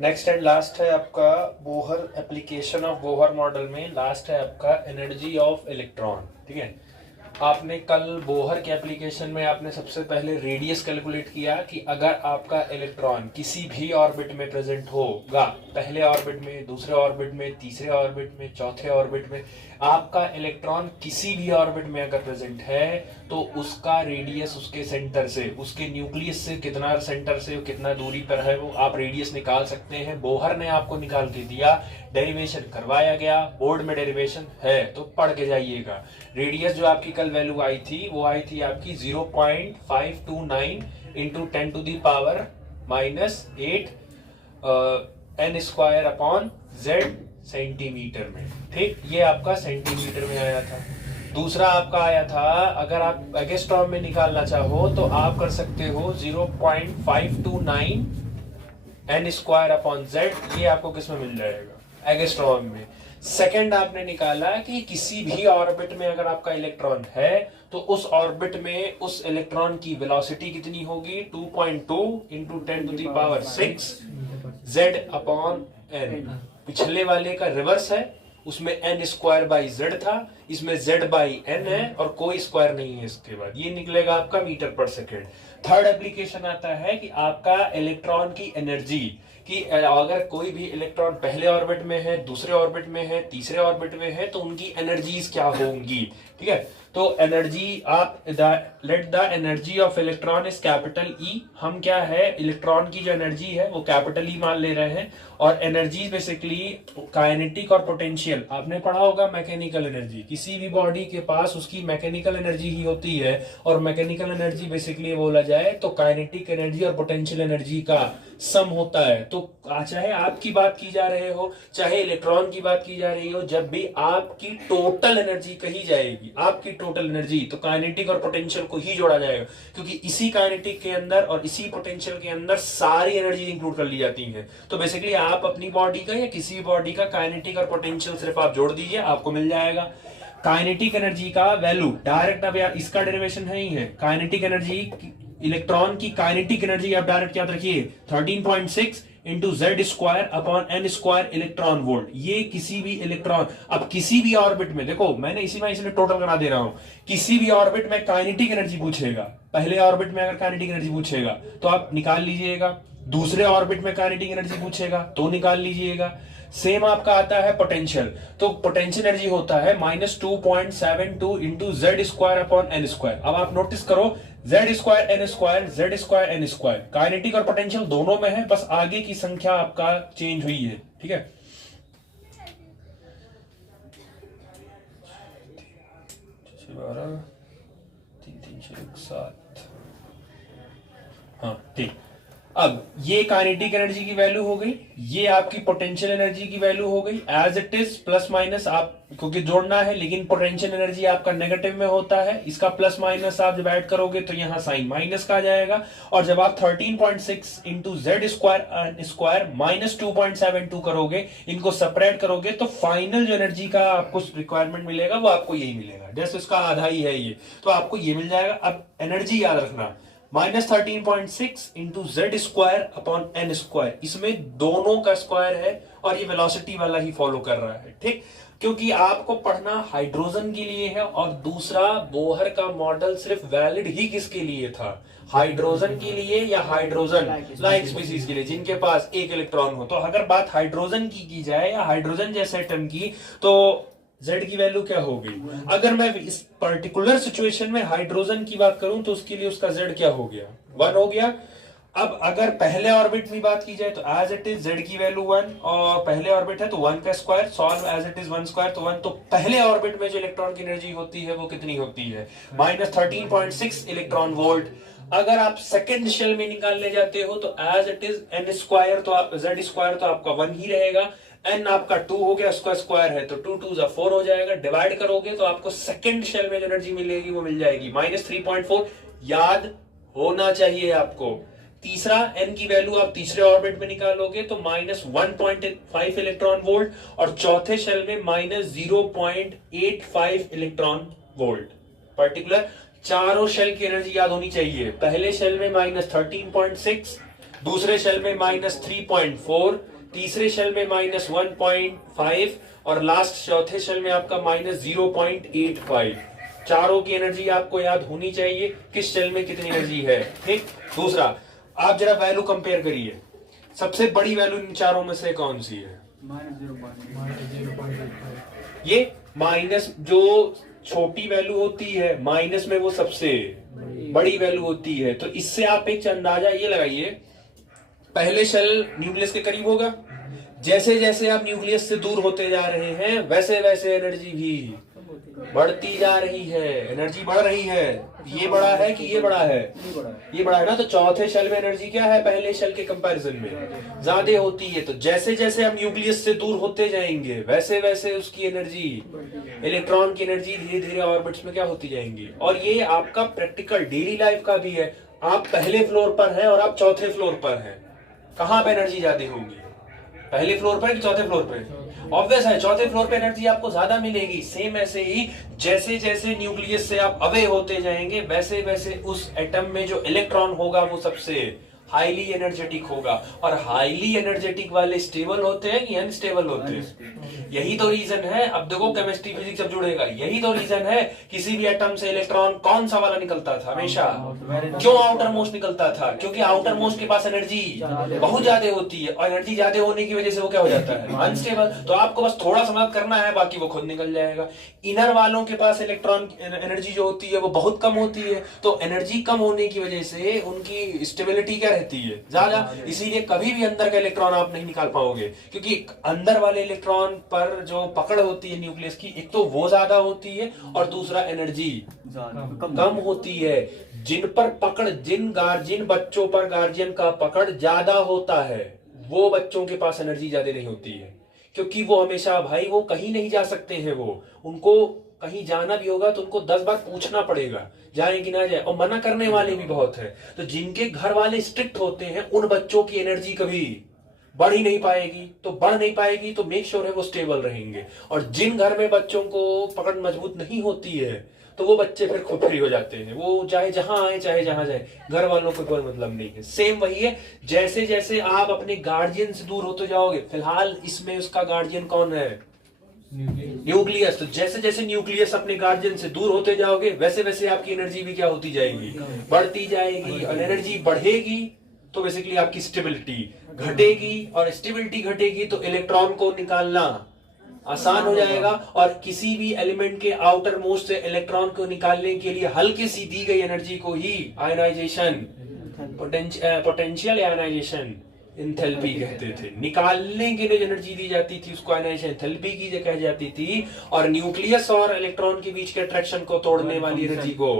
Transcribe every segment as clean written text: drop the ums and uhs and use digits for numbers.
Next and last है आपका Bohr application of Bohr model में लास्ट है आपका एनर्जी ऑफ इलेक्ट्रॉन। ठीक है, आपने कल बोहर के एप्लीकेशन में आपने सबसे पहले रेडियस कैलकुलेट किया कि अगर आपका इलेक्ट्रॉन किसी भी ऑर्बिट में प्रेजेंट होगा, पहले ऑर्बिट में, दूसरे ऑर्बिट में, तीसरे ऑर्बिट में, चौथे ऑर्बिट में, आपका इलेक्ट्रॉन किसी भी ऑर्बिट में अगर प्रेजेंट है तो उसका रेडियस उसके सेंटर से, उसके न्यूक्लियस से कितना, सेंटर से कितना दूरी पर है वो आप रेडियस निकाल सकते हैं। बोहर ने आपको निकाल के दिया, डेरिवेशन करवाया गया, बोर्ड में डेरिवेशन है तो पढ़ के जाइएगा। रेडियस जो आपकी कल वैल्यू आई थी वो आई थी आपकी 0.529 into 10 to the power -8 n square upon z centimetre में। ठीक, ये आपका सेंटीमीटर में आया था। दूसरा आपका आया था, अगर आप एंगस्ट्रॉम में निकालना चाहो तो आप कर सकते हो 0.529 n स्क्वायर अपॉन z, ये आपको किस में मिल जाएगा, एंगस्ट्रॉम में। सेकंड आपने निकाला कि किसी भी ऑर्बिट में अगर आपका इलेक्ट्रॉन है तो उस ऑर्बिट में उस इलेक्ट्रॉन की वेलोसिटी कितनी होगी, 2.2 into 10 to the power 6 z upon n। पिछले वाले का रिवर्स है, उसमें n स्क्वायर बाई z था, इसमें z बाई n है और कोई स्क्वायर नहीं है इसके बाद, ये निकलेगा आपका मीटर पर सेकेंड। थर्ड एप्लीकेशन आता है कि आपका इलेक्ट्रॉन की एनर्जी कि अगर कोई भी इलेक्ट्रॉन पहले ऑर्बिट में है, दूसरे ऑर्बिट में है, तीसरे ऑर्बिट में है तो उनकी एनर्जीज क्या होंगी। ठीक है, तो एनर्जी आप let the energy of electron is capital E. हम क्या है, इलेक्ट्रॉन की जो एनर्जी है वो कैपिटल ई मान ले रहे हैं, और एनर्जी बेसिकली काइनेटिक और पोटेंशियल आपने पढ़ा होगा। मैकेनिकल एनर्जी, किसी भी बॉडी के पास उसकी मैकेनिकल एनर्जी ही होती है, और मैकेनिकल एनर्जी बेसिकली बोला जाए तो काइनेटिक एनर्जी और पोटेंशियल एनर्जी का सम होता है। तो चाहे आपकी बात की जा रहे हो, चाहे इलेक्ट्रॉन की बात की जा रही हो, जब भी आपकी टोटल एनर्जी कही जाएगी, आपकी टोटल एनर्जी, तो काइनेटिक और पोटेंशियल को ही जोड़ा जाएगा, क्योंकि इसी काइनेटिक के अंदर और इसी पोटेंशियल के अंदर सारी एनर्जी इंक्लूड कर ली जाती है। तो बेसिकली आप अपनी बॉडी का या किसी भी बॉडी का काइनेटिक और पोटेंशियल सिर्फ आप जोड़ दीजिए, आपको मिल जाएगा। काइनेटिक एनर्जी का वैल्यू डायरेक्ट, अब यार इसका डेरिवेशन है ही है, काइनेटिक एनर्जी, इलेक्ट्रॉन की काइनेटिक एनर्जी आप डायरेक्ट याद रखिए 13.6 into Z square upon n square electron volt. ये किसी भी इलेक्ट्रॉन, अब किसी भी ऑर्बिट में, देखो मैंने इसी में इसलिए टोटल करा दे रहा हूं, किसी भी ऑर्बिट में काइनेटिक एनर्जी पूछेगा, पहले ऑर्बिट में अगर काइनेटिक एनर्जी पूछेगा तो आप निकाल लीजिएगा, दूसरे ऑर्बिट में काइनेटिक एनर्जी पूछेगा तो निकाल लीजिएगा। सेम आपका आता है पोटेंशियल, तो पोटेंशियल एनर्जी होता है -2.72 into Z square upon n square. अब आप नोटिस करो, Z square n square, Z square n square, kinetic और पोटेंशियल दोनों में है, बस आगे की संख्या आपका चेंज हुई है। ठीक है, हाँ ठीक। अब ये काइनेटिक एनर्जी की वैल्यू हो गई, ये आपकी पोटेंशियल एनर्जी की वैल्यू हो गई, as it is plus minus आप क्योंकि जोड़ना है, लेकिन पोटेंशियल एनर्जी आपका नेगेटिव में होता है, इसका प्लस माइनस आप जब ऐड करोगे तो यहां साइन माइनस का आ जाएगा। और जब आप 13.6 इंटू जेड स्क्वायर स्क्वायर -2.72 करोगे, इनको सेपरेट करोगे तो फाइनल जो एनर्जी का आपको रिक्वायरमेंट मिलेगा वो आपको यही मिलेगा, जैसे इसका आधा ही है ये, तो आपको ये मिल जाएगा। अब एनर्जी याद रखना, -13.6 into Z square upon n square, इसमें दोनों का स्क्वायर है और ये वेलोसिटी वाला ही फॉलो कर रहा है। ठीक, क्योंकि आपको पढ़ना हाइड्रोजन के लिए है, और दूसरा बोहर का मॉडल सिर्फ वैलिड ही किसके लिए था, हाइड्रोजन के लिए या हाइड्रोजन लाइक स्पीसीज के लिए जिनके पास एक इलेक्ट्रॉन हो। तो अगर बात हाइड्रोजन की जाए या हाइड्रोजन जैसे एटम की, तो Z की वैल्यू क्या हो गई। अगर मैं इस पर्टिकुलर सिचुएशन में हाइड्रोजन की बात करूं तो उसके लिए उसका Z क्या हो गया, 1 हो गया। अब अगर पहले ऑर्बिट में बात की जाए तो एज इट इज Z की वैल्यू 1, और पहले ऑर्बिट है तो 1 का square, solve as it is 1 square तो 1। तो पहले ऑर्बिट में जो इलेक्ट्रॉन की एनर्जी होती है वो कितनी होती है, -13.6 इलेक्ट्रॉन वोल्ट। अगर आप सेकेंड शेल में निकालने जाते हो तो as it is n square, तो आप Z स्क्वायर तो आपका 1 ही रहेगा, n आपका 2 हो गया, उसका स्क्वायर है तो 2 2 4 हो जाएगा, डिवाइड करोगे तो आपको सेकंड शेल में जो एनर्जी मिलेगी वो मिल जाएगी -3.4, याद होना चाहिए आपको। तीसरा n की वैल्यू आप तीसरे ऑर्बिट में निकालोगे तो -1.5 इलेक्ट्रॉन वोल्ट, और चौथे शेल में -0.85 इलेक्ट्रॉन वोल्ट। पर्टिकुलर चारों शेल की एनर्जी याद होनी चाहिए, पहले शेल में -13.6, दूसरे शेल में -3.4, तीसरे शेल में -1.5 और लास्ट चौथे शेल में आपका -0.85। चारों की एनर्जी आपको याद होनी चाहिए, किस शेल में कितनी एनर्जी है। ठीक। दूसरा, आप जरा वैल्यू कंपेयर करिए, सबसे बड़ी वैल्यू इन चारों में से कौन सी है? ये माइनस जो छोटी वैल्यू होती है माइनस में वो सबसे बड़ी वैल्यू होती है। तो इससे आप एक अंदाजा ये लगाइए, पहले शेल न्यूक्लियस के करीब होगा, जैसे जैसे आप न्यूक्लियस से दूर होते जा रहे हैं वैसे वैसे एनर्जी भी बढ़ती जा रही है, एनर्जी बढ़ रही है। ये बड़ा है कि ये बड़ा है? ये बड़ा है ना। तो चौथे शेल में एनर्जी क्या है पहले शेल के कंपैरिजन में? ज्यादा होती है। तो जैसे जैसे हम न्यूक्लियस से दूर होते जाएंगे वैसे वैसे उसकी एनर्जी, इलेक्ट्रॉन की एनर्जी धीरे धीरे ऑर्बिट्स में क्या होती जाएंगी। और ये आपका प्रैक्टिकल डेली लाइफ का भी है। आप पहले फ्लोर पर हैं और आप चौथे फ्लोर पर हैं, कहां पे एनर्जी ज्यादा होगी? पहले फ्लोर पर कि चौथे फ्लोर पे? ऑब्वियस है चौथे फ्लोर पे एनर्जी आपको ज्यादा मिलेगी। सेम ऐसे ही जैसे जैसे न्यूक्लियस से आप अवे होते जाएंगे वैसे वैसे उस एटम में जो इलेक्ट्रॉन होगा वो सबसे हाईली एनर्जेटिक होगा। और हाईली एनर्जेटिक वाले स्टेबल होते हैं कि अनस्टेबल होते हैं? यही तो रीजन है। अब देखो केमिस्ट्री फिजिक्स जब जुड़ेगा, यही तो रीजन है किसी भी एटम से इलेक्ट्रॉन कौन सा वाला निकलता था हमेशा? क्यों आउटर मोस्ट निकलता था? क्योंकि आउटर मोस्ट के पास एनर्जी बहुत ज्यादा होती है और एनर्जी ज्यादा होने की वजह से वो क्या हो जाता है? अनस्टेबल। तो आपको बस थोड़ा सा मदद करना है, बाकी वो खुद निकल जाएगा। इनर वालों के पास इलेक्ट्रॉन एनर्जी जो होती है वो बहुत कम होती है, तो एनर्जी कम होने की वजह से उनकी स्टेबिलिटी क्या रहती है? ज्यादा। इसीलिए कभी भी अंदर का इलेक्ट्रॉन आप नहीं निकाल पाओगे, क्योंकि अंदर वाले इलेक्ट्रॉन पर जो पकड़ होती है न्यूक्लियस की, एक तो वो ज्यादा होती है और दूसरा एनर्जी कम होती है। जिन पर पकड़, जिन बच्चों पर गार्जियन का पकड़ ज्यादा होता है वो बच्चों के पास एनर्जी ज्यादा नहीं होती है, क्योंकि वो हमेशा भाई वो कहीं नहीं जा सकते हैं। वो उनको कहीं जाना भी होगा तो उनको 10 बार पूछना पड़ेगा जाए कि ना जाए, और मना करने वाले भी बहुत है। तो जिनके घर वाले स्ट्रिक्ट होते हैं उन बच्चों की एनर्जी कभी बढ़ ही नहीं पाएगी। तो बढ़ नहीं पाएगी तो मेक श्योर है वो स्टेबल रहेंगे। और जिन घर में बच्चों को पकड़ मजबूत नहीं होती है तो वो बच्चे फिर खुद फ्री हो जाते हैं, वो चाहे जहां आए चाहे जहां जाए, घर वालों को कोई मतलब नहीं है। सेम वही है, जैसे जैसे आप अपने गार्जियन से दूर होते जाओगे, फिलहाल इसमें उसका गार्जियन कौन है? न्यूक्लियस। तो जैसे जैसे न्यूक्लियस अपने गार्जियन से दूर होते जाओगे वैसे वैसे आपकी एनर्जी भी क्या होती जाएगी? बढ़ती जाएगी। और एनर्जी बढ़ेगी तो बेसिकली आपकी स्टेबिलिटी घटेगी, और स्टेबिलिटी घटेगी तो इलेक्ट्रॉन को निकालना आसान हो जाएगा। और किसी भी एलिमेंट के आउटर मोस्ट से इलेक्ट्रॉन को निकालने के लिए हल्की सी दी गई एनर्जी को ही आयनाइजेशन, पोटेंशियल आयनाइजेशन एंथैल्पी कहते थे। निकालने के लिए जो एनर्जी दी जाती थी उसको आयनाइजेशन एंथैल्पी की जो कह जाती थी। और न्यूक्लियस और इलेक्ट्रॉन के बीच के अट्रैक्शन को तोड़ने वाली एनर्जी को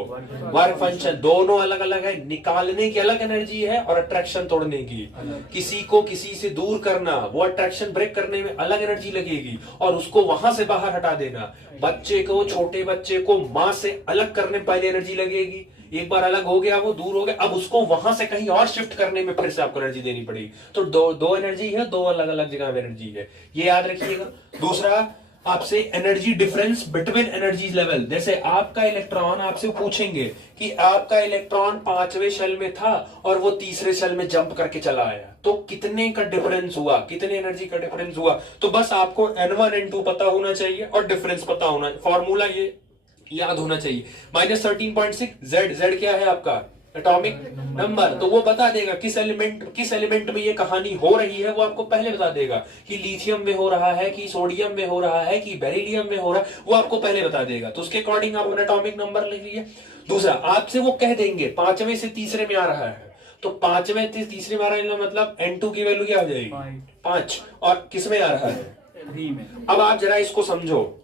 वर्क फंक्शन, दोनों अलग अलग है। निकालने की अलग एनर्जी है और अट्रैक्शन तोड़ने की, किसी को किसी से दूर करना, वो अट्रैक्शन ब्रेक करने में अलग एनर्जी लगेगी, और उसको वहां से बाहर हटा देना, बच्चे को, छोटे बच्चे को मां से अलग करने में पहले एनर्जी लगेगी। एक बार अलग हो गया, वो दूर हो गया, अब उसको वहां से कहीं और शिफ्ट करने में फिर से आपको एनर्जी देनी पड़ेगी। तो दो एनर्जी है, दो अलग अलग जगह में एनर्जी है, ये याद रखिएगा। दूसरा, आपसे energy difference between energy level. जैसे आपका इलेक्ट्रॉन, आपसे पूछेंगे कि आपका इलेक्ट्रॉन 5वें शेल में था और वो तीसरे शेल में जंप करके चला आया, तो कितने का डिफरेंस हुआ, कितने एनर्जी का डिफरेंस हुआ? तो बस आपको N1 N2 पता होना चाहिए और डिफरेंस पता होना, फॉर्मूला ये याद होना चाहिए। -13.6 Z क्या है आपका? Atomic number. तो वो बता देगा किस एलिमेंट में ये कहानी हो रही है, वो आपको पहले बता देगा कि लिथियम में हो रहा है कि सोडियम में हो रहा है कि बेरिलियम में हो रहा है, वो आपको पहले बता देगा। तो उसके अकॉर्डिंग आप एटॉमिक नंबर लिख लीजिए। दूसरा, आपसे वो कह देंगे 5वें से तीसरे में आ रहा है, तो 5वें से तीसरे में आ रहा है मतलब N2 की वैल्यू क्या हो जाएगी? 5। और किस में आ रहा है? 3 में। अब आप जरा इसको समझो,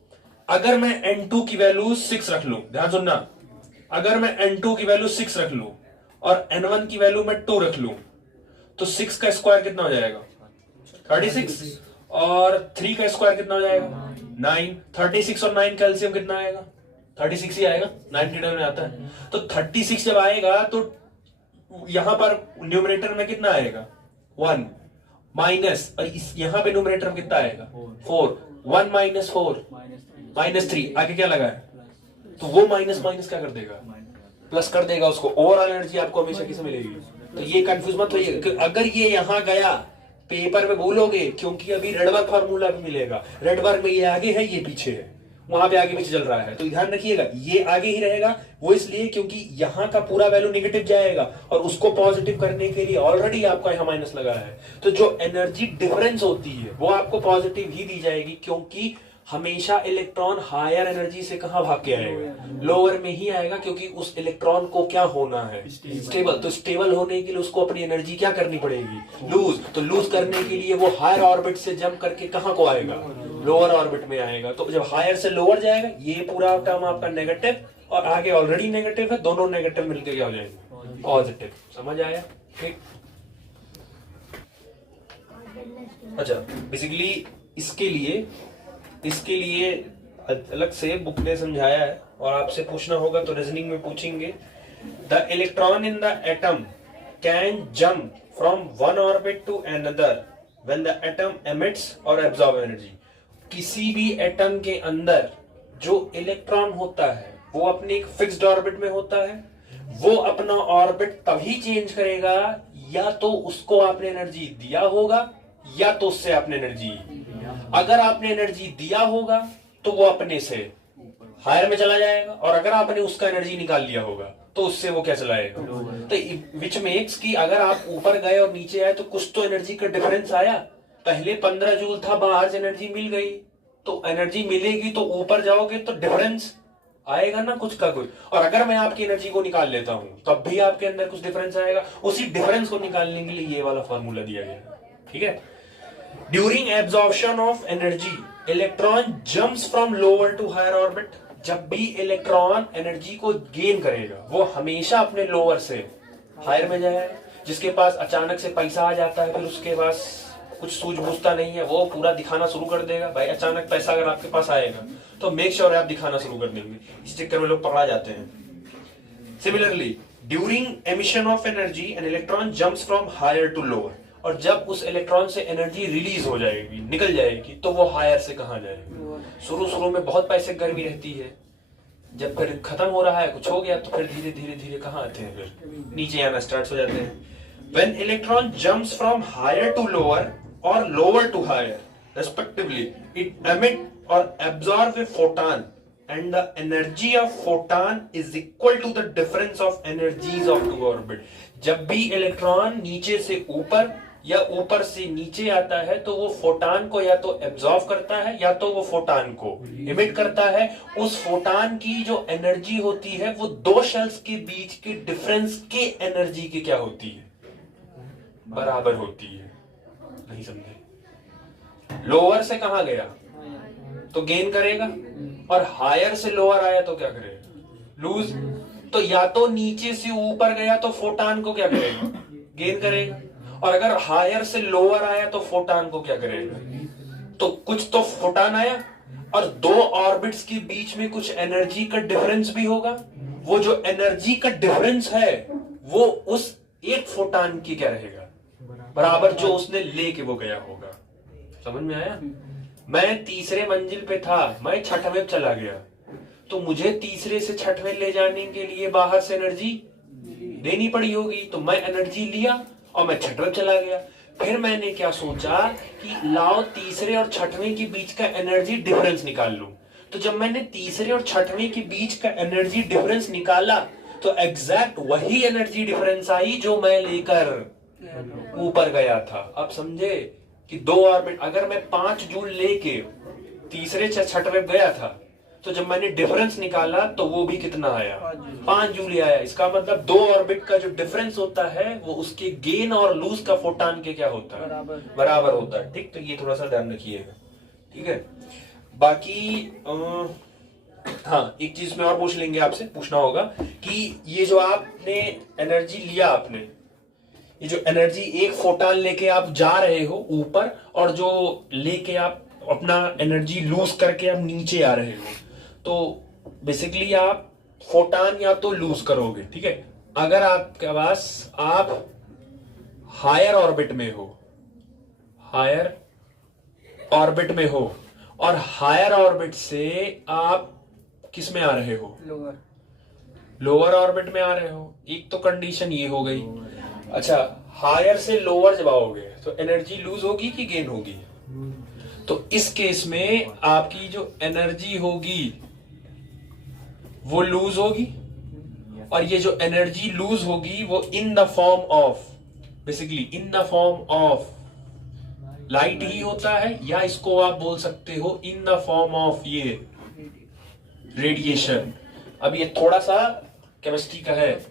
अगर मैं N2 की वैल्यू 6 रख लूं, ध्यान सुनना, अगर मैं N2 की वैल्यू 6 रख लूं और N1 की वैल्यू मैं 2 रख लूं, तो 6 का स्क्वायर कितना हो जाएगा? 36। और 3 का स्क्वायर कितना हो जाएगा? 9। 36 और 9 का एलसीएम कितना आएगा? 36 ही आएगा, 9 के में आता है। तो 36 जब आएगा तो यहां पर न्यूमरेटर में कितना आएगा? 1 माइनस, और यहां पे न्यूमरेटर में कितना आएगा? 4। 1 - 4 -3, आगे क्या लगा है? तो वो माइनस क्या कर देगा? प्लस कर देगा उसको। ओवरऑल एनर्जी आपको हमेशा किस मिलेगी? तो ये कंफ्यूज मत होइए, अगर ये यहाँ गया पेपर में भूलोगे, क्योंकि अभी रेडबर्ग फार्मूला भी मिलेगा। रेडबर्ग में ये आगे है, ये पीछे है, वहां पे आगे पीछे चल रहा है, तो ध्यान रखिएगा ये आगे ही रहेगा। वो इसलिए क्योंकि यहाँ का पूरा वैल्यू नेगेटिव जाएगा और उसको पॉजिटिव करने के लिए ऑलरेडी आपका यहाँ माइनस लगा है, तो जो एनर्जी डिफरेंस होती है वो आपको पॉजिटिव ही दी जाएगी, क्योंकि हमेशा इलेक्ट्रॉन हायर एनर्जी से कहां भाग के आएगा, लोअर में ही आएगा, क्योंकि उस इलेक्ट्रॉन को क्या होना है, स्टेबल। तो स्टेबल होने के लिए उसको अपनी एनर्जी क्या करनी पड़ेगी, लूज। तो लूज करने के लिए वो हायर ऑर्बिट से जंप करके कहां को आएगा, लोअर ऑर्बिट में आएगा। तो जब हायर से लोअर जाएगा, ये पूरा टर्म आपका नेगेटिव और आगे ऑलरेडी नेगेटिव है, दोनों नेगेटिव मिलकर क्या हो जाएंगे, पॉजिटिव। समझ आया? ठीक। अच्छा, बेसिकली इसके लिए अलग से बुक ने समझाया है, और आपसे पूछना होगा तो रीजनिंग में पूछेंगे। The electron in the atom can jump from one orbit to another when the atom emits और एब्जॉर्ब एनर्जी। किसी भी एटम के अंदर जो इलेक्ट्रॉन होता है वो अपने एक फिक्स्ड ऑर्बिट में होता है। वो अपना ऑर्बिट तभी चेंज करेगा या तो उसको आपने एनर्जी दिया होगा या तो उससे आपने एनर्जी। अगर आपने एनर्जी दिया होगा तो वो अपने से हायर में चला जाएगा, और अगर आपने उसका एनर्जी निकाल लिया होगा तो उससे वो क्या चलाएगा, तो विच मेक्स कि अगर आप ऊपर गए और नीचे आए तो कुछ तो एनर्जी का डिफरेंस आया। पहले 15 जूल था, बाहर से एनर्जी मिल गई, तो एनर्जी मिलेगी तो ऊपर जाओगे तो डिफरेंस आएगा ना कुछ का कुछ। और अगर मैं आपकी एनर्जी को निकाल लेता हूं तब भी आपके अंदर कुछ डिफरेंस आएगा। उसी डिफरेंस को निकालने के लिए ये वाला फॉर्मूला दिया गया। ठीक है। During absorption of energy electron jumps from lower to higher orbit. जब भी इलेक्ट्रॉन एनर्जी को गेन करेगा वो हमेशा अपने लोअर से हायर में जाएगा। जिसके पास अचानक से पैसा आ जाता है, फिर उसके पास कुछ सूझबूझता नहीं है, वो पूरा दिखाना शुरू कर देगा। भाई अचानक पैसा अगर आपके पास आएगा तो मेक श्योर आप दिखाना शुरू कर देंगे। इस चक्कर में लोग पकड़ा जाते हैं। Similarly during emission of energy an electron jumps from higher to lower. और जब उस इलेक्ट्रॉन से एनर्जी रिलीज हो जाएगी, निकल जाएगी, तो वो हायर से कहां जाएगी। शुरू में बहुत पैसे गर्मी रहती है, जब फिर खत्म हो रहा है, कुछ हो गया, तो फिर धीरे धीरे धीरे कहां आते हैं, फिर नीचे आना स्टार्ट हो जाते हैं। When electron jumps from higher to lower और lower to higher respectively, it emit और absorb a photon and the energy of photon is equal to the difference of energies of two orbit। जब भी electron नीचे से ऊपर या ऊपर से नीचे आता है तो वो फोटॉन को या तो एब्जॉर्ब करता है या तो वो फोटॉन को इमिट करता है। उस फोटॉन की जो एनर्जी होती है वो दो शेल्स के बीच के डिफरेंस के एनर्जी की क्या होती है, बराबर होती है। नहीं समझे? लोअर से कहां गया तो गेन करेगा, और हायर से लोअर आया तो क्या करेगा, लूज। तो या तो नीचे से ऊपर गया तो फोटॉन को क्या करेगा, गेन करेगा, और अगर हायर से लोअर आया तो फोटॉन को क्या करेगा। तो कुछ तो फोटॉन आया और दो ऑर्बिट्स के बीच में कुछ एनर्जी का डिफरेंस भी होगा। वो जो एनर्जी का डिफरेंस है वो उस एक फोटॉन की क्या रहेगा, बराबर, जो उसने लेके वो गया होगा। समझ में आया? मैं तीसरे मंजिल पे था, मैं छठवें चला गया, तो मुझे तीसरे से छठवें ले जाने के लिए बाहर से एनर्जी देनी पड़ी होगी। तो मैं एनर्जी लिया और मैं छठवें चला गया। फिर मैंने क्या सोचा कि लाओ तीसरे और छठवें के बीच का एनर्जी डिफरेंस निकाल लूं। तो जब मैंने तीसरे और छठवें के बीच का एनर्जी डिफरेंस निकाला तो एग्जैक्ट वही एनर्जी डिफरेंस आई जो मैं लेकर ऊपर गया था। अब समझे कि दो ऑर्बिट, अगर मैं 5 जूल लेके तीसरे छठवें गया था तो जब मैंने डिफरेंस निकाला तो वो भी कितना आया, 5 जूल आया। इसका मतलब दो ऑर्बिट का जो डिफरेंस होता है वो उसके गेन और लूज का फोटॉन के क्या होता है, बराबर होता है। ठीक, तो ये थोड़ा सा ध्यान रखिएगा। ठीक है। बाकी हाँ, एक चीज में और पूछ लेंगे, आपसे पूछना होगा कि ये जो आपने एनर्जी लिया, आपने ये जो एनर्जी एक फोटॉन लेके आप जा रहे हो ऊपर, और जो लेके आप अपना एनर्जी लूज करके आप नीचे आ रहे हो, तो बेसिकली आप फोटॉन या तो लूज करोगे। ठीक है। अगर आपके पास आप हायर ऑर्बिट में हो, हायर ऑर्बिट में हो, और हायर ऑर्बिट से आप किस में आ रहे हो, लोअर ऑर्बिट में आ रहे हो, एक तो कंडीशन ये हो गई। अच्छा, हायर से लोअर जब आओगे तो एनर्जी लूज होगी कि गेन होगी? तो इस केस में आपकी जो एनर्जी होगी वो लूज होगी, और ये जो एनर्जी लूज होगी वो in the form of, basically in the form of light ही होता है, या इसको आप बोल सकते हो इन द फॉर्म ऑफ ये रेडिएशन। अब ये थोड़ा सा केमिस्ट्री का है,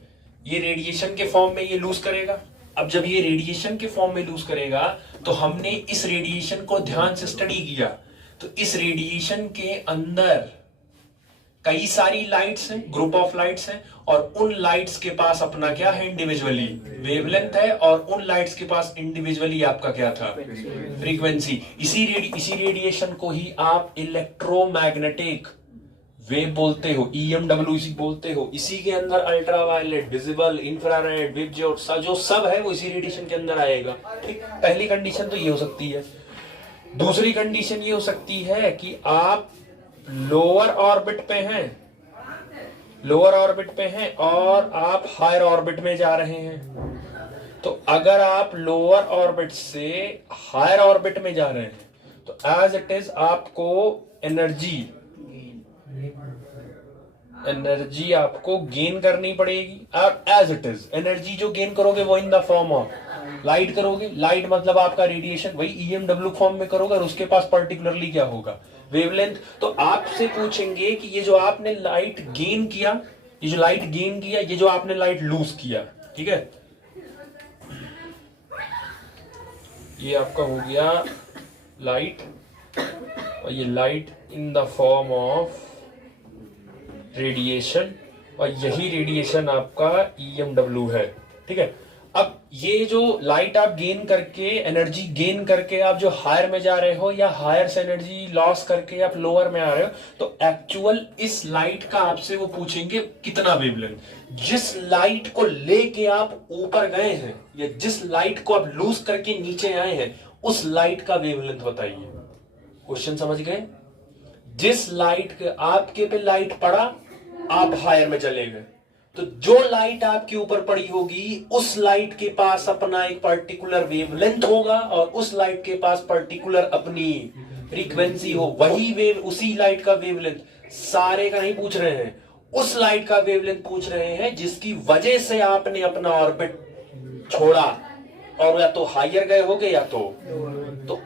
ये रेडिएशन के फॉर्म में ये लूज करेगा। अब जब ये रेडिएशन के फॉर्म में लूज करेगा तो हमने इस रेडिएशन को ध्यान से स्टडी किया, तो इस रेडिएशन के अंदर कई सारी लाइट्स हैं, ग्रुप ऑफ लाइट्स हैं, और उन लाइट्स के पास अपना क्या है, इंडिविजुअली वेवलेंथ है, और उन लाइट्स के पास इंडिविजुअली आपका क्या था, फ्रीक्वेंसी। इसी रेडिएशन को ही आप इलेक्ट्रोमैग्नेटिक वेव बोलते हो, EMW इसी बोलते हो। इसी के अंदर अल्ट्रावायलेट, विजिबल, इंफ्रारेड, विबज्योत जो सब है वो इसी रेडिएशन के अंदर आएगा। ठीक, पहली कंडीशन तो ये हो सकती है। दूसरी कंडीशन ये हो सकती है कि आप लोअर ऑर्बिट पे हैं, लोअर ऑर्बिट पे हैं और आप हायर ऑर्बिट में जा रहे हैं। तो अगर आप लोअर ऑर्बिट से हायर ऑर्बिट में जा रहे हैं तो एज इट इज आपको एनर्जी आपको गेन करनी पड़ेगी। आप एज इट इज एनर्जी जो गेन करोगे वो in the form of light करोगे। लाइट मतलब आपका रेडिएशन, वही EMW फॉर्म में करोगे, और उसके पास पर्टिकुलरली क्या होगा, वेवलेंथ। तो आपसे पूछेंगे कि ये जो आपने लाइट गेन किया, ये जो लाइट गेन किया, ये जो आपने लाइट लूज किया, ठीक है, ये आपका हो गया लाइट, और ये light in the form of radiation, और यही रेडिएशन आपका EMW है। ठीक है, अब ये जो लाइट आप गेन करके, एनर्जी गेन करके आप जो हायर में जा रहे हो, या हायर से एनर्जी लॉस करके आप लोअर में आ रहे हो, तो एक्चुअल इस लाइट का आपसे वो पूछेंगे कितना वेवलेंथ। जिस लाइट को लेके आप ऊपर गए हैं, या जिस लाइट को आप लूज करके नीचे आए हैं, उस लाइट का वेवलेंथ बताइए। क्वेश्चन समझ गए? जिस लाइट के आपके पे लाइट पड़ा, आप हायर में चले गए, तो जो लाइट आपके ऊपर पड़ी होगी उस लाइट के पास अपना एक पर्टिकुलर वेवलेंथ होगा, और उस लाइट के पास पर्टिकुलर अपनी फ्रीक्वेंसी हो। वही वेव, उसी लाइट का वेवलेंथ, सारे का नहीं पूछ रहे हैं, उस लाइट का वेवलेंथ पूछ रहे हैं जिसकी वजह से आपने अपना ऑर्बिट छोड़ा, और या तो हायर गए होगे या तो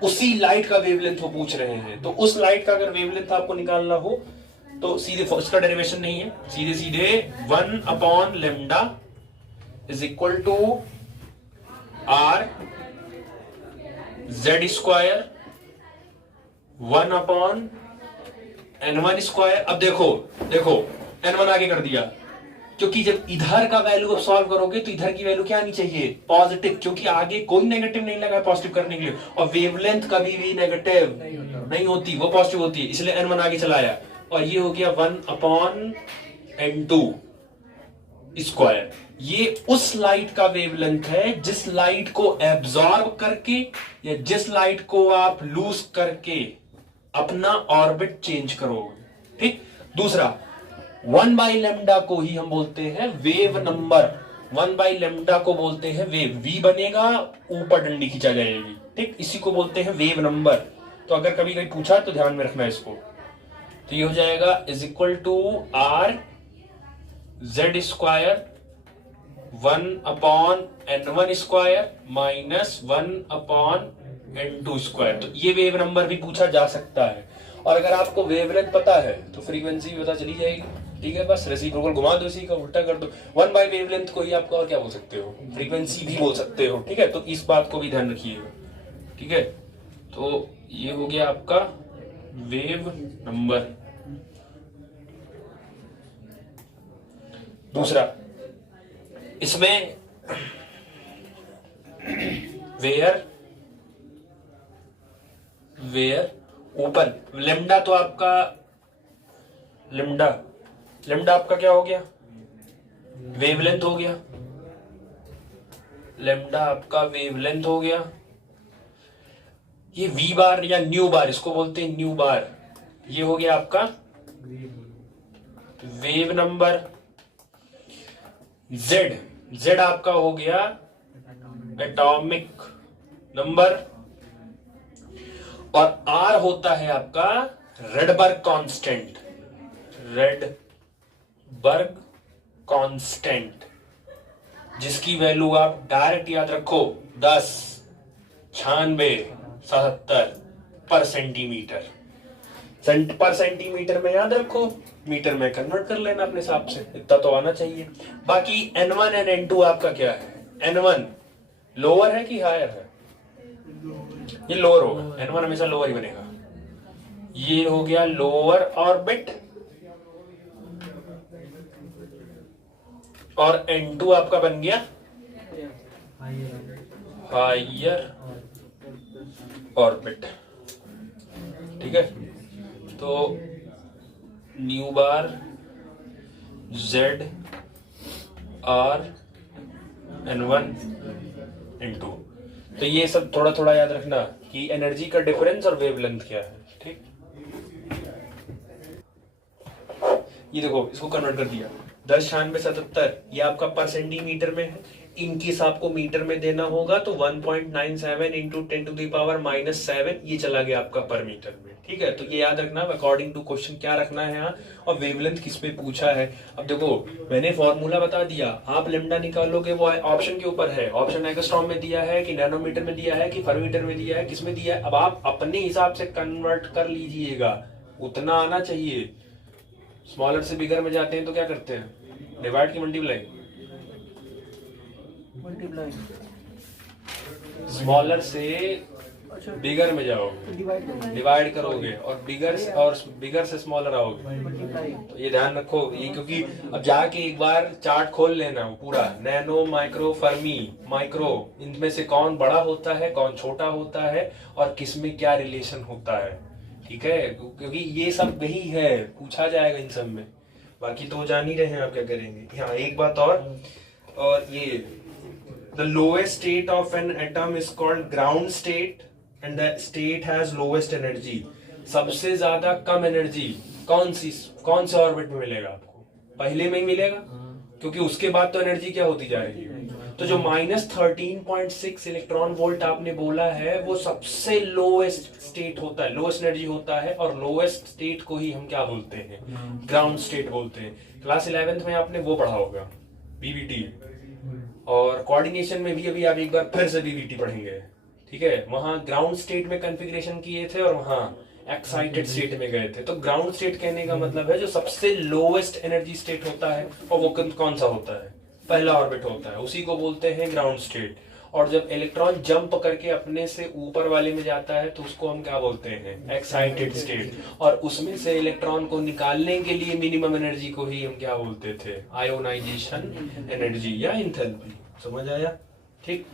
उसी लाइट का वेवलेंथ वो पूछ रहे हैं। तो उस लाइट का अगर वेवलेंथ आपको निकालना हो तो सीधे, इसका डेरिवेशन नहीं है, सीधे सीधे 1/λ is equal to R Z square 1/N1 square. अब देखो N1 आगे कर दिया, क्योंकि जब इधर का वैल्यू सॉल्व करोगे तो इधर की वैल्यू क्या आनी चाहिए, पॉजिटिव, क्योंकि आगे कोई नेगेटिव नहीं लगा पॉजिटिव करने के लिए, और वेवलेंथ कभी भी नेगेटिव नहीं होती, वो पॉजिटिव होती है, इसलिए N1 आगे चलाया, और ये हो गया 1/N2 स्क्वायर। ये उस लाइट का वेवलेंथ है जिस लाइट को एब्जॉर्ब करके, या जिस लाइट को आप लूज करके अपना ऑर्बिट चेंज करोगे। ठीक, दूसरा 1/λ को ही हम बोलते हैं वेव नंबर, 1/λ को बोलते हैं वेव, V बनेगा, ऊपर डंडी खींचा जाएगी। ठीक, इसी को बोलते हैं वेव नंबर। तो अगर कभी कभी पूछा तो ध्यान में रखना इसको। तो ये हो जाएगा is equal to R Z square 1/N1 square minus 1/N2 square. तो ये वेव नंबर भी पूछा जा सकता है, और अगर आपको वेवलेंथ पता है तो फ्रीक्वेंसी भी पता चली जाएगी। ठीक है, बस रेसिप्रोकल घुमा दो, इसी का उल्टा कर दो। 1/वेवलेंथ को ही आपको और क्या बोल सकते हो, फ्रीक्वेंसी भी बोल सकते हो। ठीक है, तो इस बात को भी ध्यान रखिएगा। ठीक है, तो ये हो गया आपका वेव नंबर। दूसरा, इसमें वेयर ऊपर लेमडा, तो आपका लेमडा आपका क्या हो गया, वेवलेंथ हो गया, लेमडा आपका वेवलेंथ हो गया। ये वी बार या न्यू बार, इसको बोलते हैं न्यू बार, ये हो गया आपका वेव नंबर। जेड आपका हो गया एटॉमिक नंबर, और R होता है आपका रेडबर्ग कांस्टेंट, रेडबर्ग कांस्टेंट, जिसकी वैल्यू आप डायरेक्ट याद रखो 10, 96, 77 पर सेंटीमीटर। पर सेंटीमीटर में याद रखो, मीटर में कन्वर्ट कर लेना अपने हिसाब से, इतना तो आना चाहिए। बाकी N1 एंड N2 आपका क्या है? N1 लोअर है कि हायर है? ये लोअर होगा, N1 हमेशा लोअर ही बनेगा। ये हो गया लोअर ऑर्बिट, और N2 आपका बन गया हायर ऑर्बिट। ठीक है, तो न्यू बार Z R N1 N2। तो ये सब थोड़ा थोड़ा याद रखना कि एनर्जी का डिफरेंस और वेवलेंथ क्या है। ठीक, ये देखो इसको कन्वर्ट कर दिया, 10, 96, 77 ये आपका पर सेंटीमीटर में है, इनकेस आपको मीटर में देना होगा तो 1.97 इंटू 10⁻⁻7 ये चला गया आपका पर मीटर में। ठीक है, तो ये याद रखना अकॉर्डिंग टू क्वेश्चन क्या रखना है यहाँ, और वेवलेंथ किस पे पूछा है। अब देखो मैंने फॉर्मूला बता दिया, आप लेमडा निकालोगे वो ऑप्शन के ऊपर है, ऑप्शन एंगस्ट्रॉम में दिया है कि नैनोमीटर में दिया है कि फरमीटर में दिया है, किस में दिया है, अब आप अपने हिसाब से कन्वर्ट कर लीजिएगा, उतना आना चाहिए। स्मॉलर से बिगर में जाते हैं तो क्या करते हैं? डिवाइड की मल्टीप्लाई, स्मॉलर से बिगर में जाओगे डिवाइड करोगे, और बिगर से स्मॉलर आओगे। तो ये ध्यान रखो, ये क्योंकि अब जाके एक बार चार्ट खोल लेना पूरा, नैनो, माइक्रो, फर्मी, माइक्रो, इनमें से कौन बड़ा होता है कौन छोटा होता है और किस में क्या रिलेशन होता है। ठीक है, क्योंकि ये सब वही है, पूछा जाएगा इन सब में, बाकी तो जान ही रहे हैं आप क्या करेंगे। हाँ एक बात और ये the lowest state of an atom is called ground state and the state has lowest energy। सबसे ज्यादा कम एनर्जी कौन से ऑर्बिट में मिलेगा आपको? पहले में ही मिलेगा, क्योंकि उसके बाद तो एनर्जी क्या होती जा रही है। तो जो -13.6 इलेक्ट्रॉन वोल्ट आपने बोला है वो सबसे लोएस्ट स्टेट होता है, लोएस्ट एनर्जी होता है, और लोएस्ट स्टेट को ही हम क्या बोलते हैं? ग्राउंड स्टेट बोलते हैं। क्लास 11th में आपने वो पढ़ा होगा बीवीटी, और कोऑर्डिनेशन में भी अभी आप एक बार फिर से बीवीटी पढ़ेंगे। ठीक है, वहां ग्राउंड स्टेट में कॉन्फ़िगरेशन किए थे और वहां एक्साइटेड स्टेट में गए थे। तो ग्राउंड स्टेट कहने का मतलब है जो सबसे लोएस्ट एनर्जी स्टेट होता है, और वो कौन सा होता है? पहला ऑर्बिट होता है, उसी को बोलते हैं ग्राउंड स्टेट। और जब इलेक्ट्रॉन जंप करके अपने से ऊपर वाले में जाता है तो उसको हम क्या बोलते हैं? Excited state. और उसमें से इलेक्ट्रॉन को निकालने के लिए मिनिमम एनर्जी को ही हम क्या बोलते थे? आयोनाइजेशन एनर्जी या इंथैल्पी। समझ आया? ठीक,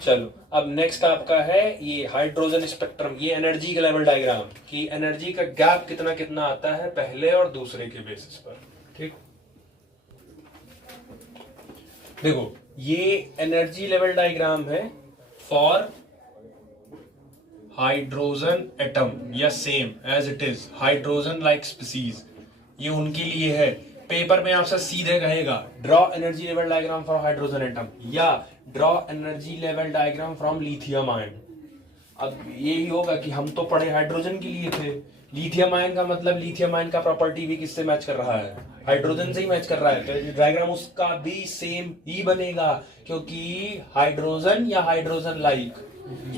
चलो अब नेक्स्ट आपका है ये हाइड्रोजन स्पेक्ट्रम, ये एनर्जी का लेवल डायग्राम कि एनर्जी का गैप कितना कितना आता है पहले और दूसरे के बेसिस पर। ठीक, देखो ये एनर्जी लेवल डायग्राम है फॉर हाइड्रोजन एटम, या same as it is hydrogen like species, ये उनके लिए है। पेपर में आपसे सीधे कहेगा draw energy level diagram for hydrogen atom या draw energy level diagram from lithium ion. अब यही होगा कि हम तो पढ़े हाइड्रोजन के लिए थे, लिथियम आयन का मतलब लिथियम आयन का प्रॉपर्टी भी किससे मैच कर रहा है? हाइड्रोजन से ही मैच कर रहा है, तो डायग्राम उसका भी सेम ही बनेगा, क्योंकि हाइड्रोजन या हाइड्रोजन लाइक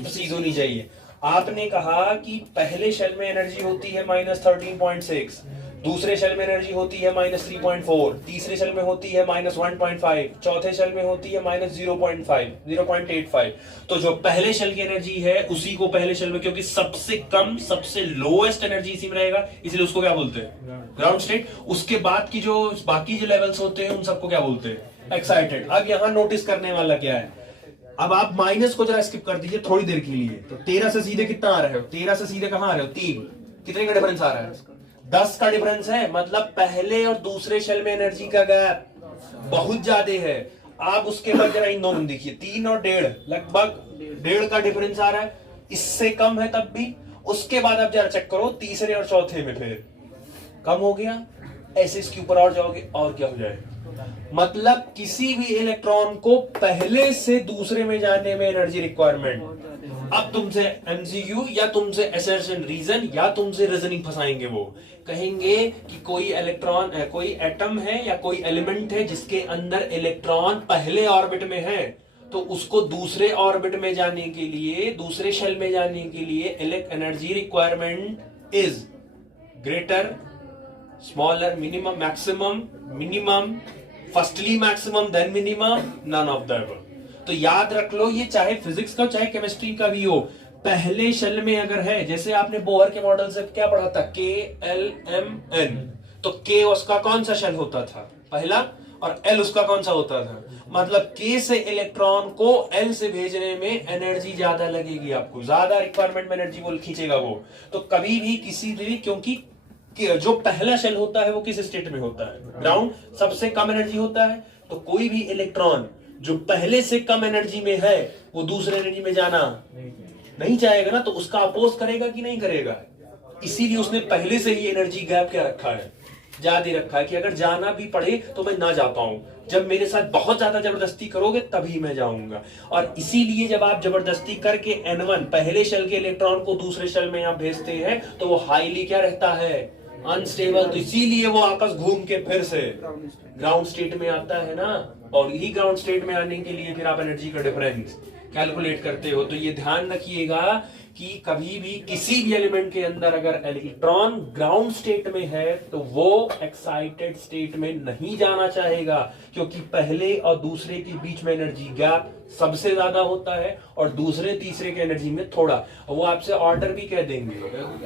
चीज होनी चाहिए। आपने कहा कि पहले शेल में एनर्जी होती है -13.6, दूसरे शेल में एनर्जी होती है -3.4, तीसरे शेल में होती है -1.5, चौथे शेल में होती है -0.85। तो जो पहले शेल की एनर्जी है उसी को पहले शेल में, क्योंकि सबसे कम सबसे लोएस्ट एनर्जी इसी में रहेगा, इसलिए उसको क्या बोलते हैं? Ground state. उसके बाद की जो बाकी जो लेवल्स होते हैं उन सबको क्या बोलते हैं? एक्साइटेड। अब यहाँ नोटिस करने वाला क्या है, अब आप माइनस को जरा स्किप कर दीजिए थोड़ी देर के लिए। तो 13 से सीधे कितना आ रहे हो? 13 से सीधे कहां आ रहे हो? 3। कितने का डिफरेंस आ रहा है? 10 का डिफरेंस है। मतलब पहले और दूसरे शेल में एनर्जी का गैप बहुत ज्यादा है। आप उसके बाद जरा इन दोनों देखिए, 3 और 1.5, लगभग 1.5 का डिफरेंस आ रहा है, इससे कम है तब भी। उसके बाद आप जरा चेक करो तीसरे और चौथे में, फिर कम हो गया, ऐसे इसके ऊपर और जाओगे और क्या हो जाएगा? मतलब किसी भी इलेक्ट्रॉन को पहले से दूसरे में जाने में एनर्जी रिक्वायरमेंट। अब तुमसे एमसीक्यू या तुमसे असर्शन रीजन या तुमसे रीजनिंग फंसाएंगे, वो कहेंगे कि कोई इलेक्ट्रॉन कोई एटम है या कोई एलिमेंट है जिसके अंदर इलेक्ट्रॉन पहले ऑर्बिट में है, तो उसको दूसरे ऑर्बिट में जाने के लिए, दूसरे शेल में जाने के लिए energy requirement is greater, smaller, minimum, maximum, minimum, firstly maximum then minimum, none of the above. तो याद रख लो, ये चाहे फिजिक्स का चाहे केमिस्ट्री का भी हो, पहले शेल में अगर है, जैसे आपने बोहर के मॉडल से क्या पढ़ा था, के एल एम एन, तो के उसका कौन सा शेल होता था, पहला, और एल उसका कौन सा होता था, मतलब के से इलेक्ट्रॉन को एल से भेजने में एनर्जी ज्यादा लगेगी, आपको ज्यादा रिक्वायरमेंट में एनर्जी वो खींचेगा वो। तो कभी भी किसी भी, क्योंकि जो पहला शेल होता है वो किस स्टेट में होता है, ग्राउंड, सबसे कम एनर्जी होता है, तो कोई भी इलेक्ट्रॉन जो पहले से कम एनर्जी में है वो दूसरे एनर्जी में जाना नहीं चाहेगा ना, तो उसका अपोज करेगा कि नहीं करेगा। इसीलिए उसने पहले से ही एनर्जी गैप क्या रखा है, ज्यादा रखा है, कि अगर जाना भी पड़े तो मैं ना जा पाऊं, जब मेरे साथ बहुत ज्यादा जबरदस्ती करोगे तभी मैं जाऊंगा। और इसीलिए जब आप जबरदस्ती करके N1 पहले शेल के इलेक्ट्रॉन को दूसरे शेल में आप भेजते हैं तो वो हाईली क्या रहता है, अनस्टेबल, तो इसीलिए वो आपस घूम के फिर से ग्राउंड स्टेट में आता है ना। और यही ग्राउंड स्टेट में आने के लिए फिर आप एनर्जी का डिफरेंस कैलकुलेट करते हो। तो ये ध्यान रखिएगा कि कभी भी किसी भी एलिमेंट के अंदर अगर इलेक्ट्रॉन ग्राउंड स्टेट में है तो वो एक्साइटेड स्टेट में नहीं जाना चाहेगा, क्योंकि पहले और दूसरे के बीच में एनर्जी गैप सबसे ज्यादा होता है और दूसरे तीसरे के एनर्जी में थोड़ा। और वो आपसे ऑर्डर भी कह देंगे,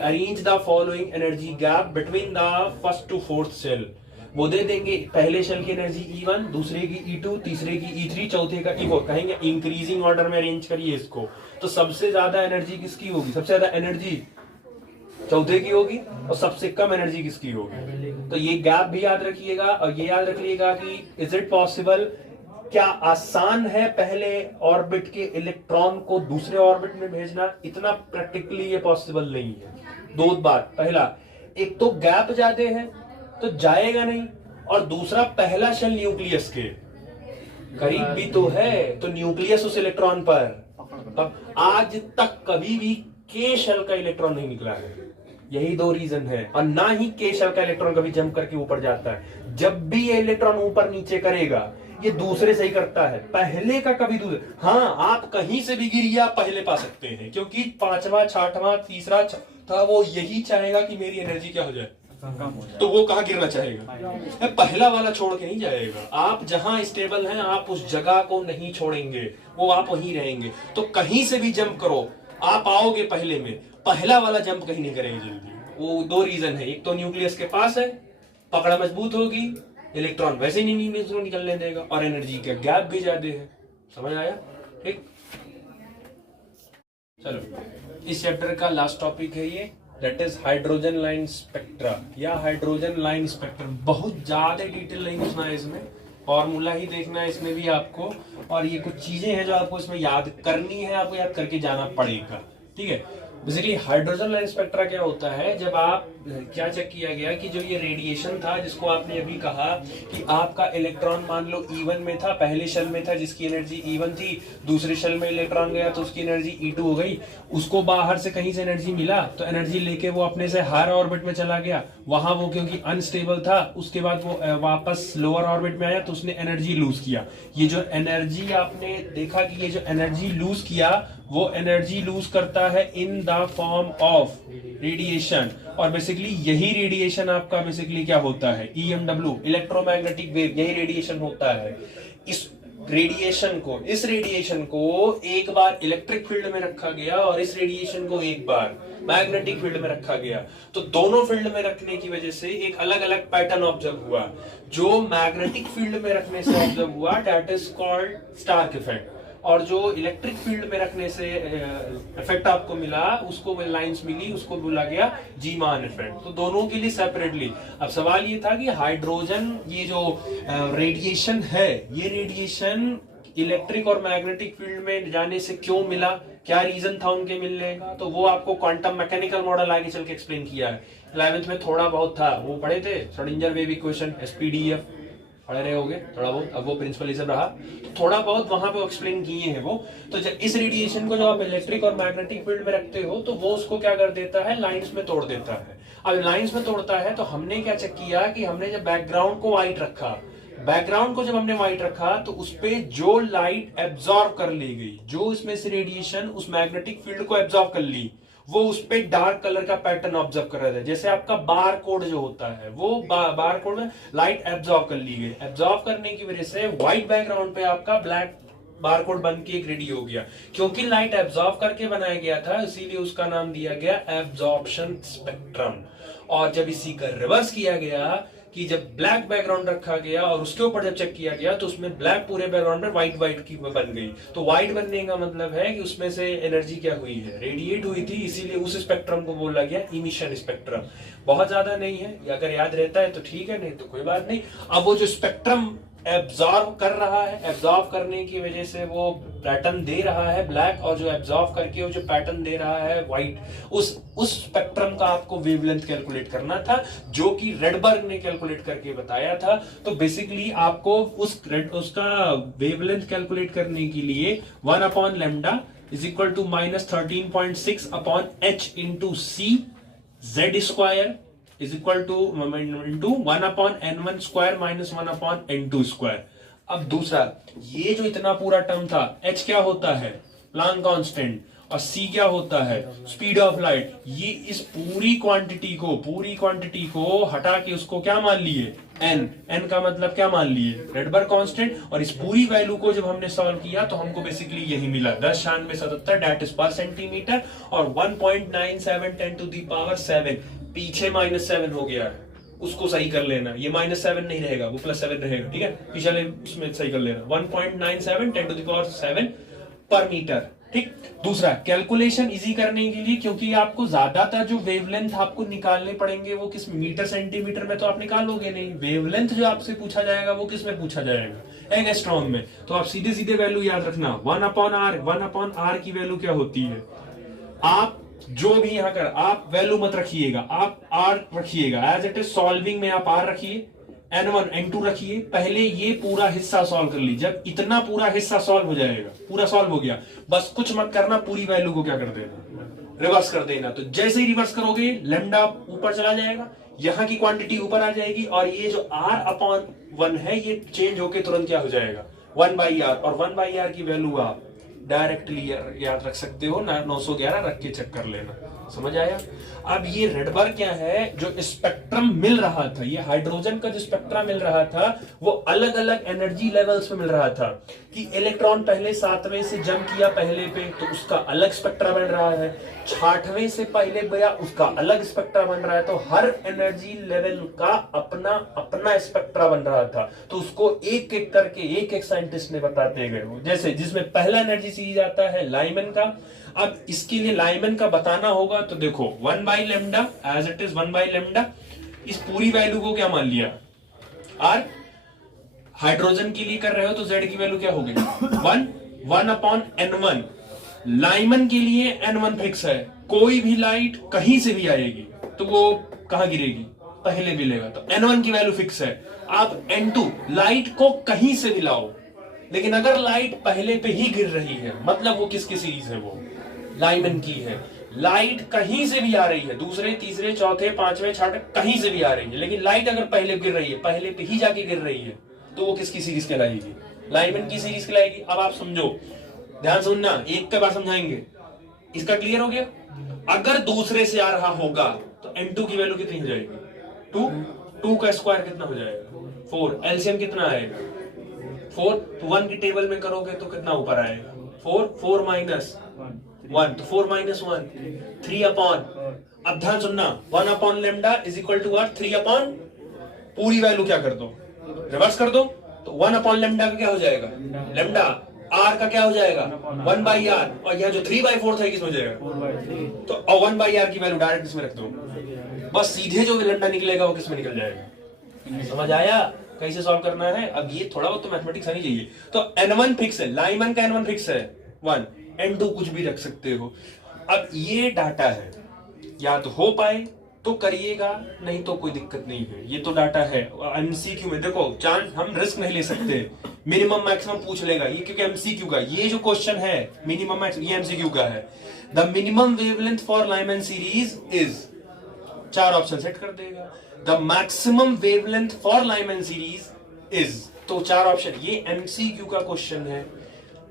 arrange the following energy gap between the first to fourth shell. वो दे देंगे पहले शेल की एनर्जी E1, दूसरे की E2, तीसरे की E3, चौथे का E4, कहेंगे इंक्रीजिंग ऑर्डर में अरेंज करिए इसको। तो सबसे ज्यादा एनर्जी किसकी होगी, सबसे ज्यादा एनर्जी चौथे की होगी और सबसे कम एनर्जी किसकी होगी। तो ये गैप भी याद रखिएगा और ये याद रखिएगा कि इज इट पॉसिबल, क्या आसान है पहले ऑर्बिट के इलेक्ट्रॉन को दूसरे ऑर्बिट में भेजना, इतना प्रैक्टिकली ये पॉसिबल नहीं है। दो बात, पहला एक तो गैप ज्यादा है तो जाएगा नहीं, और दूसरा पहला शेल न्यूक्लियस के करीब भी तो है, तो न्यूक्लियस उस इलेक्ट्रॉन पर, अब आज तक कभी भी के शेल का इलेक्ट्रॉन नहीं निकला है। यही दो रीजन है, और ना ही के शेल का इलेक्ट्रॉन कभी जंप करके ऊपर जाता है। जब भी ये इलेक्ट्रॉन ऊपर नीचे करेगा ये दूसरे से ही करता है, पहले का कभी दूसरे। हाँ, आप कहीं से भी गिरिए आप पहले पा सकते हैं, क्योंकि पांचवा, छठवां, तीसरा, चौथा वो यही चाहेगा कि मेरी एनर्जी क्या हो जाए, तो वो कहां गिरना चाहेगा, पहला वाला छोड़ के नहीं जाएगा। आप जहां स्टेबल हैं आप उस जगह को नहीं छोड़ेंगे, वो आप वहीं रहेंगे। तो कहीं से भी जंप करो आप आओगे पहले में, पहला वाला जंप कहीं नहीं करेंगे जल्दी। वो दो रीजन है, एक तो न्यूक्लियस के पास है, पकड़ा मजबूत होगी, इलेक्ट्रॉन वैसे नहीं निकलने देगा, और एनर्जी का गैप भी ज्यादा है। समझ आया, ठीक। चलो, इस चैप्टर का लास्ट टॉपिक है ये, that is hydrogen line spectra या हाइड्रोजन लाइन स्पेक्ट्रम। बहुत ज्यादा डिटेल नहीं घुसना है इसमें, फॉर्मूला ही देखना है इसमें भी आपको, और ये कुछ चीजें हैं जो आपको इसमें याद करनी है, आपको याद करके जाना पड़ेगा, ठीक है। बेसिकली हाइड्रोजन लाइन स्पेक्ट्रा क्या होता है, जब आप क्या चेक किया गया कि जो ये रेडिएशन था जिसको आपने अभी कहा कि आपका इलेक्ट्रॉन मान लो E1 में था, पहले शेल में था जिसकी एनर्जी E1 थी, दूसरे शेल में इलेक्ट्रॉन गया तो उसकी एनर्जी E2 हो गई, उसको बाहर से कहीं से एनर्जी मिला तो एनर्जी लेके वो अपने से हायर ऑर्बिट में चला गया, वहां वो क्योंकि अनस्टेबल था उसके बाद वो वापस लोअर ऑर्बिट में आया तो उसने एनर्जी लूज किया। ये जो एनर्जी आपने देखा कि ये जो एनर्जी लूज किया वो एनर्जी लूज करता है इन द फॉर्म ऑफ रेडिएशन, और बेसिकली यही रेडिएशन आपका बेसिकली क्या होता है, EMW, इलेक्ट्रोमैग्नेटिक वेव, यही रेडिएशन होता है। इस रेडिएशन को एक बार इलेक्ट्रिक फील्ड में रखा गया और इस रेडिएशन को एक बार मैग्नेटिक फील्ड में रखा गया, तो दोनों फील्ड में रखने की वजह से एक अलग अलग पैटर्न ऑब्जर्व हुआ। जो मैग्नेटिक फील्ड में रखने से ऑब्जर्व हुआ that is called Stark effect, और जो इलेक्ट्रिक फील्ड में रखने से इफेक्ट आपको मिला, उसको लाइंस मिली, उसको बोला गया जीमान इफेक्ट। तो दोनों के लिए सेपरेटली। अब सवाल ये था कि हाइड्रोजन ये जो रेडिएशन है, ये रेडिएशन इलेक्ट्रिक और मैग्नेटिक फील्ड में जाने से क्यों मिला, क्या रीजन था उनके मिलने का, तो वो आपको क्वांटम मैकेनिकल मॉडल आगे चल के एक्सप्लेन किया है। 11th में थोड़ा बहुत था, वो पढ़े थे, श्रोडिंगर वेव इक्वेशन, SPDF, पढ़ रहे होगे थोड़ा बहुत, अब वो प्रिंसिपलिज्म रहा, थोड़ा बहुत वहां पे एक्सप्लेन किए हैं वो। तो जब इस रेडिएशन को जब आप इलेक्ट्रिक और मैग्नेटिक फील्ड में रखते हो तो वो उसको क्या कर देता है, लाइंस में तोड़ देता है। अब लाइंस में तोड़ता है तो हमने क्या चेक किया कि हमने जब बैकग्राउंड को व्हाइट रखा, बैकग्राउंड को जब हमने व्हाइट रखा तो उस पे जो लाइट एब्जॉर्ब कर ली गई, जो इसमें से रेडिएशन उस मैग्नेटिक फील्ड को एब्जॉर्ब कर ली, वो उस पे डार्क कलर का पैटर्न ऑब्जर्व कर रहे थे। जैसे आपका बार कोड जो होता है वो बार कोड में लाइट एब्जॉर्ब कर ली गई, एब्जॉर्ब करने की वजह से व्हाइट बैकग्राउंड पे आपका ब्लैक बार कोड बन के एक रेडी हो गया। क्योंकि लाइट एब्जॉर्ब करके बनाया गया था इसीलिए उसका नाम दिया गया एब्जॉर्प्शन स्पेक्ट्रम। और जब इसी का रिवर्स किया गया कि जब ब्लैक बैकग्राउंड रखा गया और उसके ऊपर जब चेक किया गया तो उसमें ब्लैक पूरे बैकग्राउंड में व्हाइट की बन गई। तो व्हाइट बनने का मतलब है कि उसमें से एनर्जी क्या हुई है, रेडिएट हुई थी, इसीलिए उस स्पेक्ट्रम को बोला गया इमिशन स्पेक्ट्रम। बहुत ज्यादा नहीं है, अगर याद रहता है तो ठीक है, नहीं तो कोई बात नहीं। अब वो जो स्पेक्ट्रम एब्जॉर्ब कर रहा है, एब्जॉर्ब करने की वजह से वो पैटर्न दे रहा है ब्लैक, और जो एब्जॉर्ब करके वो जो पैटर्न दे रहा है व्हाइट, उस स्पेक्ट्रम का आपको वेवलेंथ कैलकुलेट करना था, जो कि रेडबर्ग ने कैलकुलेट करके बताया था। तो बेसिकली आपको उसका वेवलेंथ कैलकुलेट करने के लिए 1 upon lambda is equal to -13.6 upon h into c Z square is equal to into 1 upon n1 square minus 1 upon n2 square. अब दूसरा, ये जो इतना पूरा टर्म था, h क्या होता है, प्लांक कांस्टेंट, और c क्या होता है, स्पीड ऑफ लाइट। ये इस पूरी क्वांटिटी को हटा के उसको क्या मान लिए, n का मतलब क्या मान लिए, रेडबर्ग कांस्टेंट। और इस पूरी वैल्यू को जब हमने सॉल्व किया तो हमको बेसिकली यही मिला 1097 डेट इज पर सेंटीमीटर, और 1.97 10 टू द पावर 7, पीछे -7 हो गया है, उसको सही कर लेना, ये -7 नहीं रहेगा, वो +7 रहेगा, ठीक है, पिछले उसमें सही कर लेना, 1.97 10 टू द पावर 7 पर मीटर, ठीक। दूसरा, कैलकुलेशन इजी करने के लिए, क्योंकि आपको ज्यादातर जो वेवलेंथ आपको निकालने पड़ेंगे वो किस मीटर सेंटीमीटर में तो आप निकालोगे नहीं, वेवलेंथ जो आपसे पूछा जाएगा वो किस में पूछा जाएगा, एंगस्ट्रॉम में। तो आप सीधे सीधे वैल्यू याद रखना, 1 अपॉन आर की वैल्यू क्या होती है, आप जो भी यहां कर, आप वैल्यू मत रखिएगा, आप आर रखिएगा, एज इट इज सॉल्विंग में आप आर रखिए, n1 n2 रखिए, पहले ये पूरा हिस्सा सॉल्व कर लीजिए। जब इतना पूरा हिस्सा सॉल्व हो जाएगा, पूरा सॉल्व हो गया, बस कुछ मत करना, पूरी वैल्यू को क्या कर देना, रिवर्स कर देना। तो जैसे ही रिवर्स करोगे लेमडा ऊपर चला जाएगा, यहां की क्वांटिटी ऊपर आ जाएगी, और ये जो r अपॉन 1 है ये चेंज होके तुरंत क्या हो जाएगा, 1/r, और 1/r की वैल्यू आप डायरेक्टली याद रख सकते हो, 911 रख के चेक कर लेना, समझ आया। अब ये रेडबर्ग क्या है, जो स्पेक्ट्रम मिल रहा था, ये हाइड्रोजन का जो स्पेक्ट्रम मिल रहा था वो अलग अलग एनर्जी लेवल्स पे मिल रहा था, कि इलेक्ट्रॉन पहले 7वें से जंप किया पहले पे तो उसका अलग स्पेक्ट्रा बन रहा है, 6वें से पहले गया उसका अलग स्पेक्ट्रा बन रहा है। तो हर एनर्जी लेवल का अपना अपना स्पेक्ट्रा बन रहा था, तो उसको एक एक करके एक एक साइंटिस्ट ने बताते गए। जैसे जिसमें पहला एनर्जी सीरीज आता है लाइमन का। अब इसके लिए लाइमन का बताना होगा तो देखो 1/λ एज इट इज 1/λ, इस पूरी वैल्यू को क्या मान लिया, आर। हाइड्रोजन के लिए कर रहे हो तो जेड की वैल्यू क्या होगी, 1 अपॉन n1। लाइमन के लिए n1 फिक्स है, कोई भी लाइट कहीं से भी आएगी तो वो कहां गिरेगी, पहले मिलेगा, तो n1 की वैल्यू फिक्स है। आप n2 लाइट को कहीं से भी लाओ, लेकिन अगर लाइट पहले पे ही गिर रही है मतलब वो किसकी सीरीज है, वो लाइमन की है। लाइट कहीं से भी आ रही है, दूसरे तीसरे चौथे पांचवें छठे कहीं से भी आ रही है, लेकिन लाइट अगर पहले गिर रही है, पहले पे ही जाके गिर रही है, तो वो किसकी सीरीज कहलाएगी, लाइमन की सीरीज कहलाएगी। अब आप समझो, ध्यान सुनना, एक के बाद समझाएंगे, इसका क्लियर हो गया। अगर दूसरे से आ रहा होगा तो n2 की वैल्यू कितनी हो जाएगी, 2 का स्क्वायर कितना हो जाएगा, 4, एलसीएम कितना आएगा 4, तो 1 की टेबल में करोगे तो कितना ऊपर आएगा, 4 माइनस 1, तो 4 माइनस 1 3 अपॉन, अब ध्यान सुनना, 1 upon lambda is equal to R, 3 upon पूरी वैल्यू क्या कर दो, रिवर्स कर दो, तो 1 अपॉन लेमडा का क्या हो जाएगा, लेमडा, आर का क्या हो जाएगा 1/r, और यह जो 3/4 है किसमें हो जाएगा, तो 1/r की वैल्यू डायरेक्ट इसमें रख दो, बस सीधे जो लेमडा निकलेगा वो किसमें निकल जाएगा। समझ आया कैसे सॉल्व करना है। अब ये थोड़ा बहुत तो मैथमेटिक्स आनी चाहिए। तो n1 फिक्स है, लाइमन का n1 फिक्स है 1, n2 कुछ भी रख सकते हो। अब ये डाटा है, या तो हो पाए तो करिएगा, नहीं तो कोई दिक्कत नहीं है। ये तो डाटा है एमसीक्यू में। देखो चांस हम रिस्क नहीं ले सकते, मिनिमम मैक्सिमम पूछ लेगा ये, क्योंकि एमसीक्यू का ये जो क्वेश्चन है मिनिमम मैक्सिमम, ये एमसीक्यू का है। The minimum wavelength for Lyman series is, 4 option set कर देगा। The maximum wavelength for Lyman series is, तो 4 ऑप्शन। ये एमसीक्यू का क्वेश्चन है।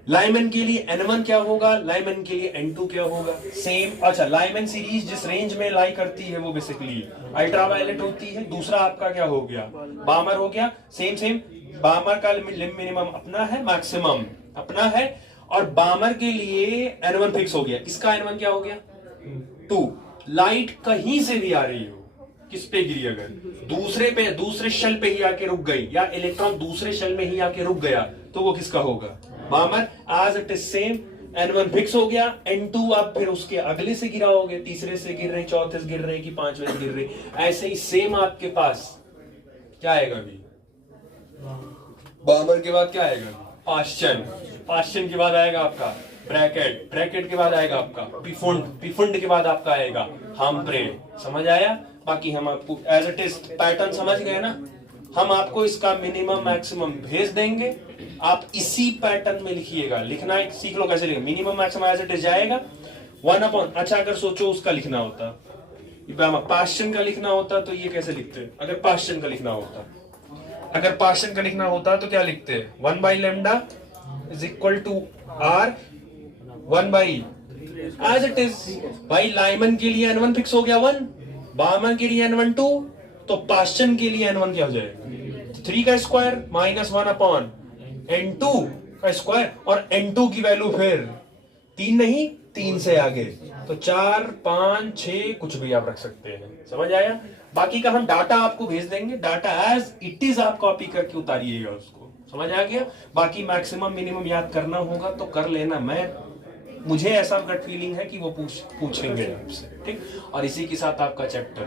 लाइमन के लिए N1 क्या होगा, लाइमन के लिए N2 क्या होगा, सेम। अच्छा, लाइमन सीरीज जिस रेंज में लाई करती है वो बेसिकली अल्ट्रावायलेट होती है। दूसरा आपका क्या हो गया, बामर हो गया। सेम सेम, बामर का मिनिमम अपना है, मैक्सिमम अपना है, और बामर के लिए N1 फिक्स हो गया। इसका N1 क्या हो गया, 2। लाइट कहीं से भी आ रही हो, किस पे गिरी, अगर दूसरे शेल पे ही आके रुक गई, या इलेक्ट्रॉन दूसरे शेल में ही आके रुक गया, तो वो किसका होगा, बामर। आज it is same, N1 fix हो गया, N2 आप फिर उसके अगले से गिराओगे, तीसरे से गिर रहे, चौथे से गिर रहे कि पांचवे से गिर रहे, ऐसे ही सेम आपके पास क्या आएगा अभी, बामर के बाद क्या आएगा, पाश्चन के बाद आएगा आपका ब्रैकेट के बाद आएगा आपका पिफुंड के बाद आपका आएगा हाम्प्रे। समझ आया। बाकी हम आपको एज इट इज पैटर्न समझ गए ना, हम आपको इसका मिनिमम मैक्सिमम भेज देंगे, आप इसी पैटर्न में लिखिएगा। लिखना सीख लो कैसे लिखें, minimum maximum age it is जाएगा 1/। अच्छा, अगर सोचो उसका लिखना होता, पाश्चन का लिखना होता तो ये कैसे लिखते, अगर पाश्चन का लिखना होता तो क्या लिखते, 1/λ is equal to R 1/, as it is. भाई लाइमन के लिए N1 फिक्स हो गया 1, बामन के लिए N1 2, तो पाश्चन के लिए N1 क्या हो जाएगा, 3 का स्क्वायर माइनस 1/N2 का स्क्वायर, और N2 की वैल्यू फिर 3 नहीं, 3 से आगे, तो 4 5 6 कुछ भी आप रख सकते हैं। समझ आया। बाकी का हम डाटा आपको भेज देंगे, डाटा एज इट इज आप कॉपी करके उतारिएगा उसको। समझ आ गया। बाकी मैक्सिमम मिनिमम याद करना होगा तो कर लेना, मुझे ऐसा गट फीलिंग है कि वो पूछेंगे आपसे, ठीक। और इसी के साथ आपका चैप्टर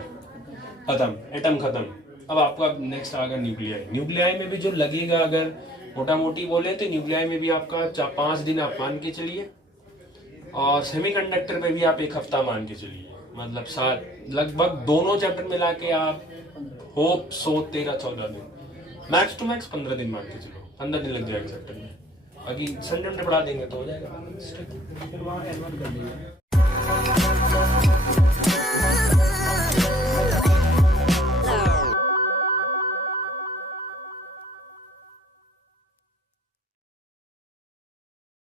खत्म, एटम खत्म। अब आपका नेक्स्ट आएगा न्यूक्लियाई में भी जो लगेगा, अगर मोटा मोटी बोले तो न्यूक्लियाई में भी आपका 5 दिन आप मान के चलिए, और सेमीकंडक्टर में भी आप 1 हफ्ता मान के चलिए, मतलब 7 लगभग दोनों चैप्टर मिला के आप होप सो 13-14 दिन, मैक्स टू मैक्स 15 दिन मान के चलो, 15 दिन लग जाएगा चैप्टर में। बाकी संडे में पढ़ा देंगे तो हो जाएगा।